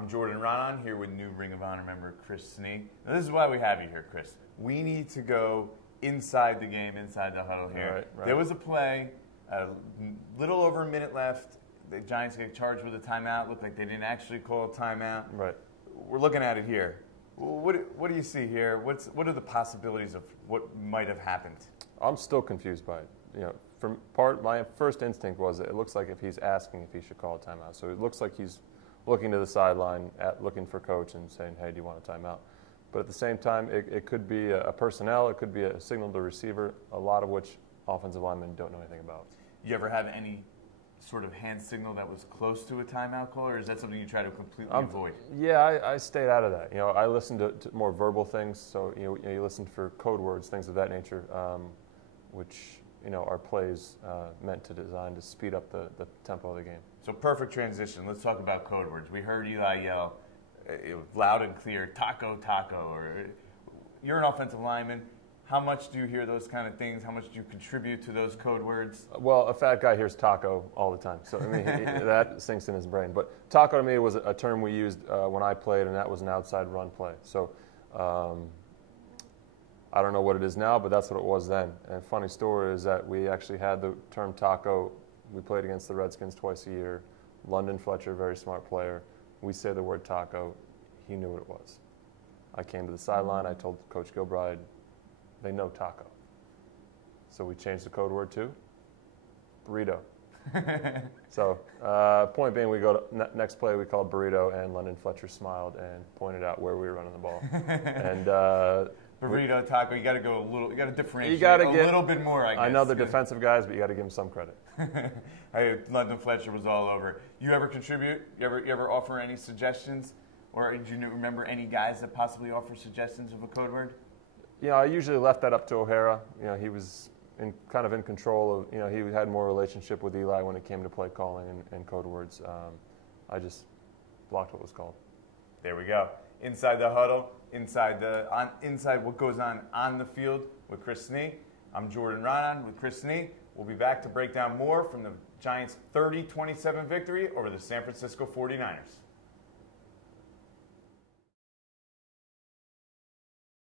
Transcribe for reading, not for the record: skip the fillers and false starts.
I'm Jordan Raanan here with new Ring of Honor member Chris Snee. Now, this is why we have you here, Chris. We need to go inside the game, inside the huddle here. Right. There was a play, a little over a minute left. The Giants get charged with a timeout. Looked like they didn't actually call a timeout. Right. We're looking at it here. What do you see here? What are the possibilities of what might have happened? I'm still confused by it. My first instinct was that it looks like if he's asking if he should call a timeout. So it looks like he's looking to the sideline, looking for coach and saying, hey, do you want a timeout? But at the same time, it could be a personnel, it could be a signal to receiver, a lot of which offensive linemen don't know anything about. You ever have any sort of hand signal that was close to a timeout call, or is that something you try to completely avoid? Yeah, I stayed out of that. I listened to more verbal things, so you listen for code words, things of that nature, which are plays meant to design to speed up the tempo of the game. So perfect transition. Let's talk about code words. We heard Eli yell loud and clear, taco, taco, or you're an offensive lineman. How much do you hear those kind of things? How much do you contribute to those code words? Well, a fat guy hears taco all the time, so that sinks in his brain. But taco to me was a term we used when I played, and that was an outside run play. So I don't know what it is now, but that's what it was then. And funny story is that we actually had the term taco. We played against the Redskins twice a year. London Fletcher, very smart player. We say the word taco. He knew what it was. I came to the sideline. I told Coach Gilbride, they know taco. So we changed the code word to burrito. So point being, we go to next play, we called burrito, and London Fletcher smiled and pointed out where we were running the ball. And burrito, taco, you got to go you got to differentiate a little bit more, I guess. I know they're defensive guys, but you got to give them some credit. London Fletcher was all over. You ever contribute? You ever offer any suggestions? Or do you remember any guys that possibly offer suggestions of a code word? I usually left that up to O'Hara. He was kind of in control of, he had more relationship with Eli when it came to play calling and code words. I just blocked what was called. There we go. Inside the huddle, inside what goes on the field with Chris Snee. I'm Jordan Raanan with Chris Snee. We'll be back to break down more from the Giants' 30-27 victory over the San Francisco 49ers.